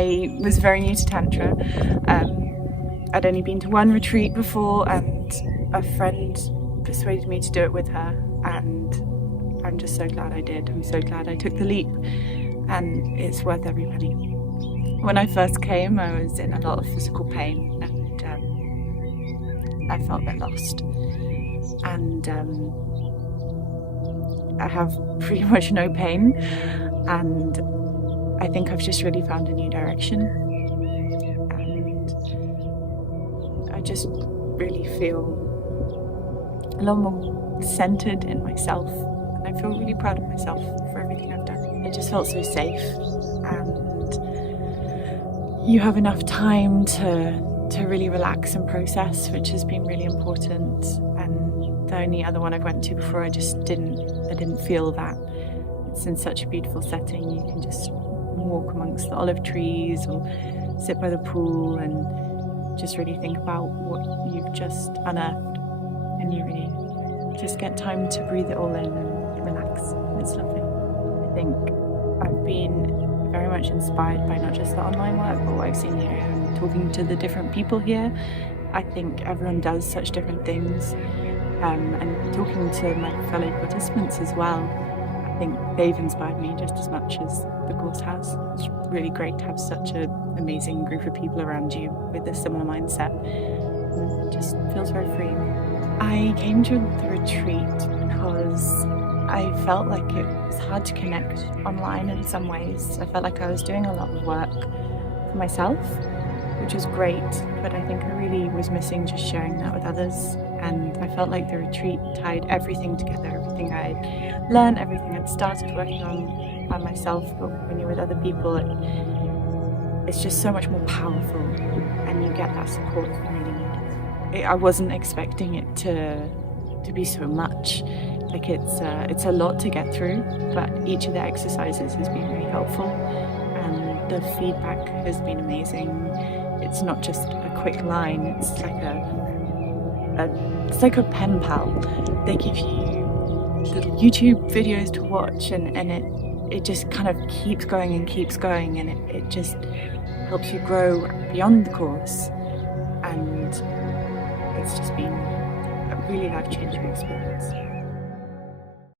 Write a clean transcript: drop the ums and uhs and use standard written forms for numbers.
I was very new to Tantra. I'd only been to one retreat before, and a friend persuaded me to do it with her, and I'm just so glad I did. I'm so glad I took the leap, and it's worth every penny. When I first came, I was in a lot of physical pain, and I felt a bit lost. And I have pretty much no pain, and I think I've just really found a new direction. And I just really feel a lot more centered in myself, and I feel really proud of myself for everything I've done. It just felt so safe, and you have enough time to really relax and process, which has been really important. And the only other one I've went to before, I didn't feel that. It's in such a beautiful setting. You can just walk amongst the olive trees or sit by the pool and just really think about what you've just unearthed, and you really just get time to breathe it all in and relax. It's lovely. I think I've been very much inspired by not just the online work, but what I've seen here and talking to the different people here. I think everyone does such different things, and talking to my fellow participants as well, I think they've inspired me just as much as the course has. It's really great to have such an amazing group of people around you with a similar mindset. It just feels very freeing. I came to the retreat because I felt like it was hard to connect online in some ways. I felt like I was doing a lot of work for myself, which was great, but I think I really was missing just sharing that with others. And I felt like the retreat tied everything together, everything I'd learned, everything I'd started working on by myself, but when you're with other people, it's just so much more powerful, and you get that support you really need. I wasn't expecting it to be so much. Like it's a lot to get through, but each of the exercises has been really helpful, and the feedback has been amazing. It's not just a quick line, it's like a pen pal. They give you little YouTube videos to watch, and it just kind of keeps going, and it just helps you grow beyond the course, and it's just been a really life-changing experience.